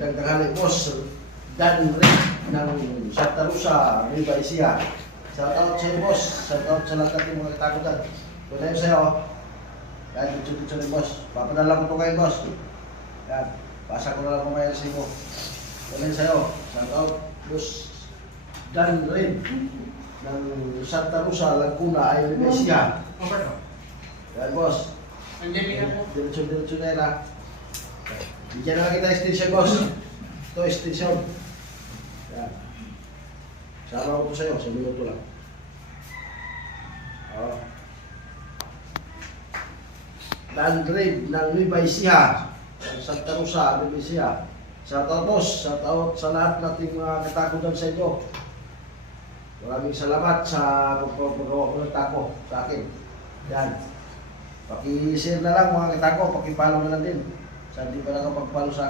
Magandang tanghali, boss. Dan Rick ng Santa Rosa, Nueva Ecija. Shout out sa iyo, boss. Shout out sa lahat ng mga katakutan. Ito na yun sa'yo. Yan, bitso-bitso rin, boss. Papadala ko ito kayo, boss. Yan, pasa ko na lang kumayan sa iyo. Ito na yun sa'yo. Shout out, boss. Dan Rick ng Santa Rosa, Laguna, Nueva Ecija. Yan, boss. Diretso na yun, ha. Bigyan na lang kita extension, boss. Ito, extension. Yan. Sama ko ito sa'yo, sa minuto lang. Oo. Landrib ng Nueva Ecija, Santa Rosa, Nueva Ecija. Shout out, boss. Shout out sa lahat nating mga katakutan sa inyo. Maraming salamat sa pagpapagawa ko ng tako sa akin. Yan. Paki-share na lang mga katako, paki-follow na lang din. Sa hindi pa nakapag-follow sa akin.